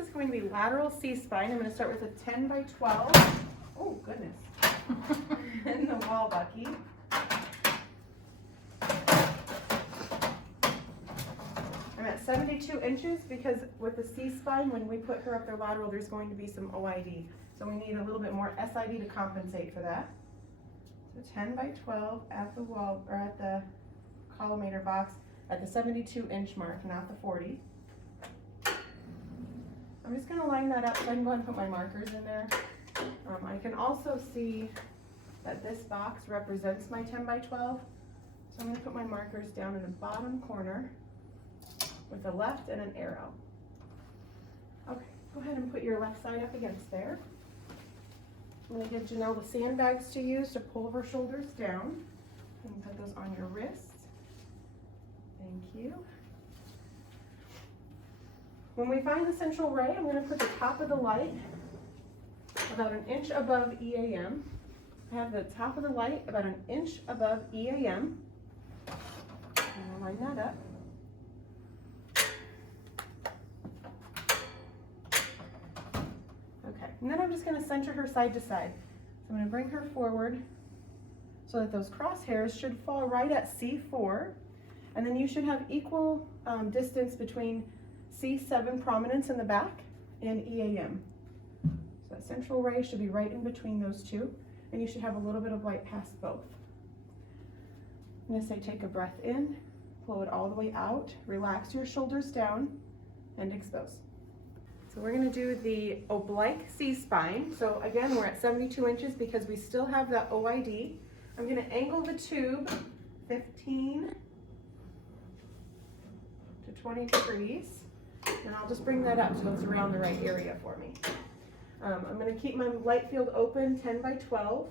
is going to be lateral C-spine. I'm going to start with a 10 by 12. Oh, goodness. In the wall, Bucky. I'm at 72 inches because with the C-spine, when we put her up there lateral, there's going to be some OID. So we need a little bit more SID to compensate for that. So 10 by 12 at the wall, or at the collimator box at the 72 inch mark, not the 40. I'm just going to line that up so I can go ahead and put my markers in there. I can also see that this box represents my 10 by 12. So I'm going to put my markers down in the bottom corner with a left and an arrow. Okay, go ahead and put your left side up against there. I'm going to give Janelle the sandbags to use to pull her shoulders down. And put those on your wrists. Thank you. When we find the central ray, I'm going to put the top of the light about an inch above EAM. I have the top of the light about an inch above EAM. And I'll line that up. Okay, and then I'm just going to center her side to side. So I'm going to bring her forward so that those crosshairs should fall right at C4. And then you should have equal distance between C7 prominence in the back and EAM. So that central ray should be right in between those two, and you should have a little bit of light past both. I'm going to say take a breath in, blow it all the way out, relax your shoulders down, and expose. So we're going to do the oblique C-spine. So again, we're at 72 inches because we still have that OID. I'm going to angle the tube 15 to 20 degrees. And I'll just bring that up so it's around the right area for me. I'm going to keep my light field open 10 by 12,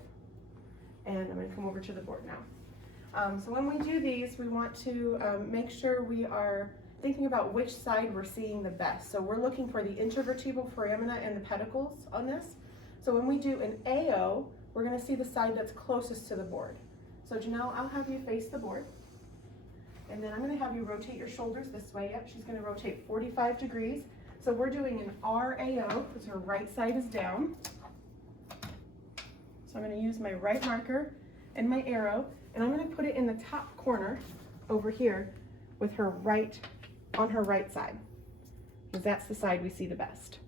and I'm going to come over to the board now. So when we do these, we want to make sure we are thinking about which side we're seeing the best. So we're looking for the intervertebral foramina and the pedicles on this. So when we do an AO, we're going to see the side that's closest to the board. So Janelle, I'll have you face the board. And then I'm going to have you rotate your shoulders this way. Yep, she's going to rotate 45 degrees. So we're doing an RAO because her right side is down. So I'm going to use my right marker and my arrow, and I'm going to put it in the top corner over here with her right, on her right side, because that's the side we see the best.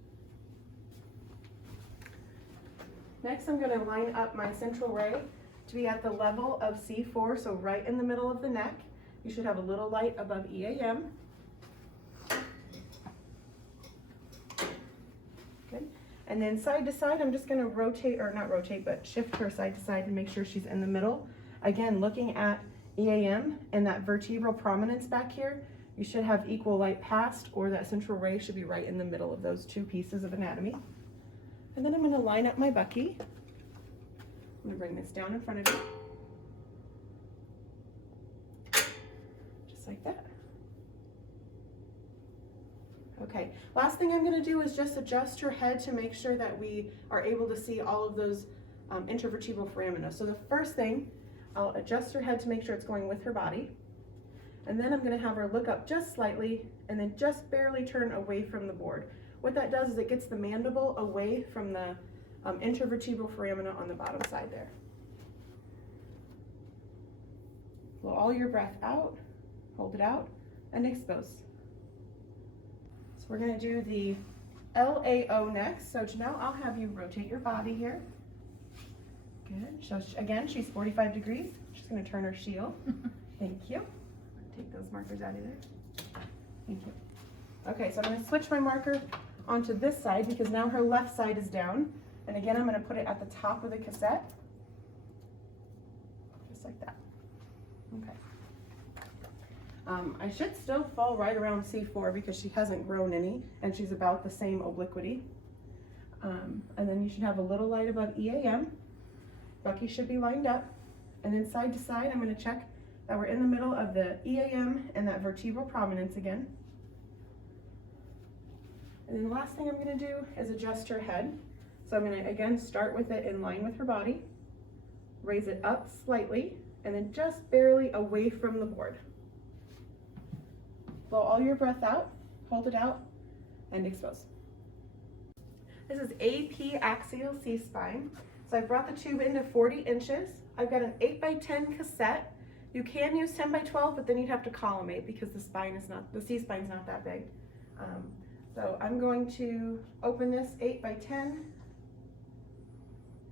Next, I'm going to line up my central ray to be at the level of C4, so right in the middle of the neck. You should have a little light above EAM. Good. And then side to side, I'm just going to rotate, or not rotate, but shift her side to side to make sure she's in the middle. Again, looking at EAM and that vertebral prominence back here, you should have equal light past, or that central ray should be right in the middle of those two pieces of anatomy. And then I'm going to line up my Bucky. I'm going to bring this down in front of you. Like that. Okay, last thing I'm going to do is just adjust her head to make sure that we are able to see all of those intervertebral foramina. So the first thing, I'll adjust her head to make sure it's going with her body. And then I'm going to have her look up just slightly and then just barely turn away from the board. What that does is it gets the mandible away from the intervertebral foramina on the bottom side there. Blow all your breath out. Hold it out and expose. So we're going to do the LAO next. So Janelle, I'll have you rotate your body here. Good. So again, she's 45 degrees. She's going to turn her shield. Thank you. Take those markers out of there. Thank you. Okay, so I'm going to switch my marker onto this side because now her left side is down. And again, I'm going to put it at the top of the cassette. Just like that. Okay. I should still fall right around C4 because she hasn't grown any and she's about the same obliquity. And then you should have a little light above EAM. Bucky should be lined up. And then side to side, I'm going to check that we're in the middle of the EAM and that vertebral prominence again. And then the last thing I'm going to do is adjust her head. So I'm going to again start with it in line with her body, raise it up slightly, and then just barely away from the board. Blow all your breath out, hold it out, and expose. This is AP Axial C-spine. So I brought the tube into 40 inches. I've got an 8x10 cassette. You can use 10x12, but then you'd have to collimate because the C-spine's not that big. So I'm going to open this 8x10.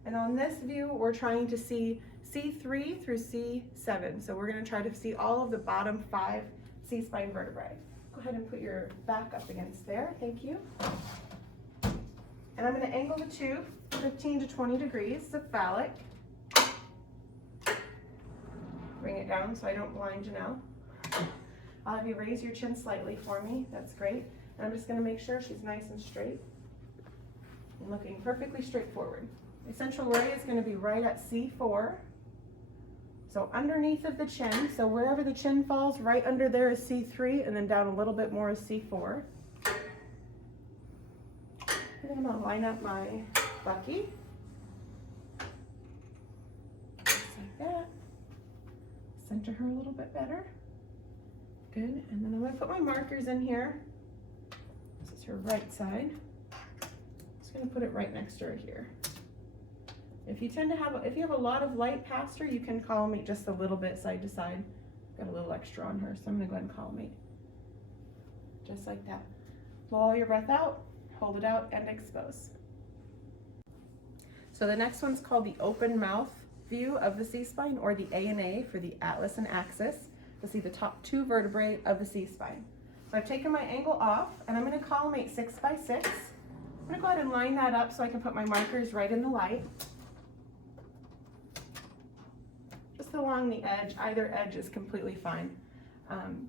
And on this view, we're trying to see C3 through C7. So we're going to try to see all of the bottom 5 C-spine vertebrae. Go ahead and put your back up against there. Thank you. And I'm going to angle the tube 15 to 20 degrees, cephalic. Bring it down so I don't blind Janelle. I'll have you raise your chin slightly for me. That's great. And I'm just going to make sure she's nice and straight and looking perfectly straightforward. The central ray is going to be right at C4. So underneath of the chin, so wherever the chin falls, right under there is C3, and then down a little bit more is C4. And I'm going to line up my Bucky. Just like that. Center her a little bit better. Good. And then I'm going to put my markers in here. This is her right side. Just going to put it right next to her here. If you have a lot of light past her, you can collimate just a little bit side to side. Got a little extra on her, so I'm going to go ahead and collimate. Just like that. Blow all your breath out, hold it out, and expose. So the next one's called the open mouth view of the C-spine, or the A&A for the atlas and axis, to see the top 2 vertebrae of the C-spine. So I've taken my angle off, and I'm going to collimate 6x6. I'm going to go ahead and line that up so I can put my markers right in the light. Just along the edge, either edge is completely fine.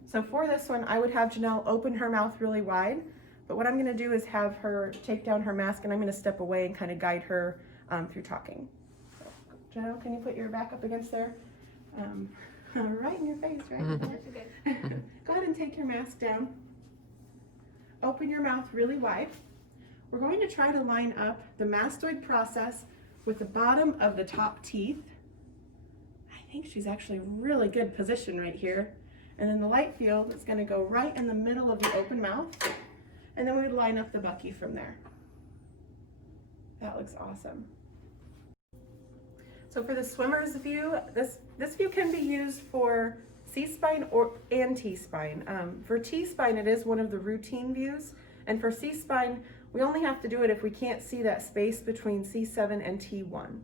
So for this one, I would have Janelle open her mouth really wide, but what I'm going to do is have her take down her mask, and I'm going to step away and kind of guide her through talking. So, Janelle, can you put your back up against there? Right in your face, right? Okay. Go ahead and take your mask down. Open your mouth really wide. We're going to try to line up the mastoid process with the bottom of the top teeth. I think she's actually really good position right here. And then the light field is going to go right in the middle of the open mouth. And then we would line up the Bucky from there. That looks awesome. So for the swimmer's view, this view can be used for C-spine and T-spine. For T-spine, it is one of the routine views. And for C-spine, we only have to do it if we can't see that space between C7 and T1.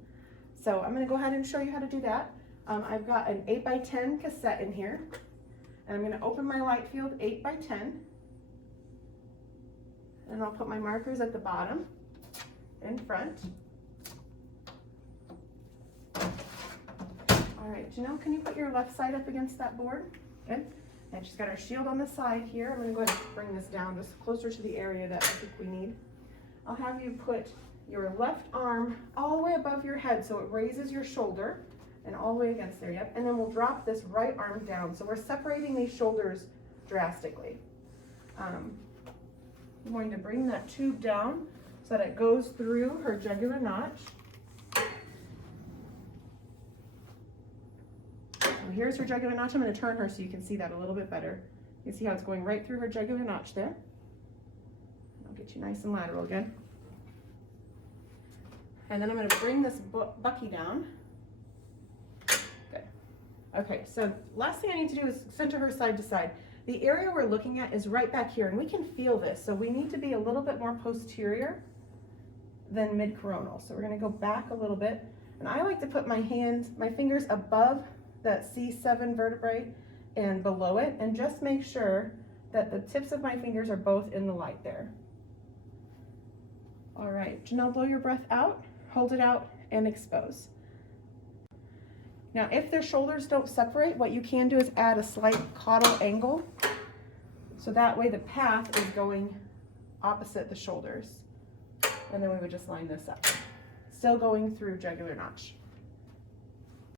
So I'm going to go ahead and show you how to do that. I've got an 8x10 cassette in here, and I'm going to open my light field 8x10, and I'll put my markers at the bottom, in front. All right, Janelle, can you put your left side up against that board? Good. And she's got our shield on the side here. I'm going to go ahead and bring this down just closer to the area that I think we need. I'll have you put your left arm all the way above your head so it raises your shoulder. And all the way against there, yep. And then we'll drop this right arm down. So we're separating these shoulders drastically. I'm going to bring that tube down so that it goes through her jugular notch. So here's her jugular notch. I'm going to turn her so you can see that a little bit better. You can see how it's going right through her jugular notch there. I'll get you nice and lateral again. And then I'm going to bring this Bucky down. Okay, so last thing I need to do is center her side to side. The area we're looking at is right back here, and we can feel this, so we need to be a little bit more posterior than mid-coronal. So we're going to go back a little bit, and I like to put my fingers above that C7 vertebrae and below it, and just make sure that the tips of my fingers are both in the light there. All right, Janelle, blow your breath out, hold it out, and expose. Now, if their shoulders don't separate, what you can do is add a slight caudal angle. So that way the path is going opposite the shoulders. And then we would just line this up. Still going through jugular notch.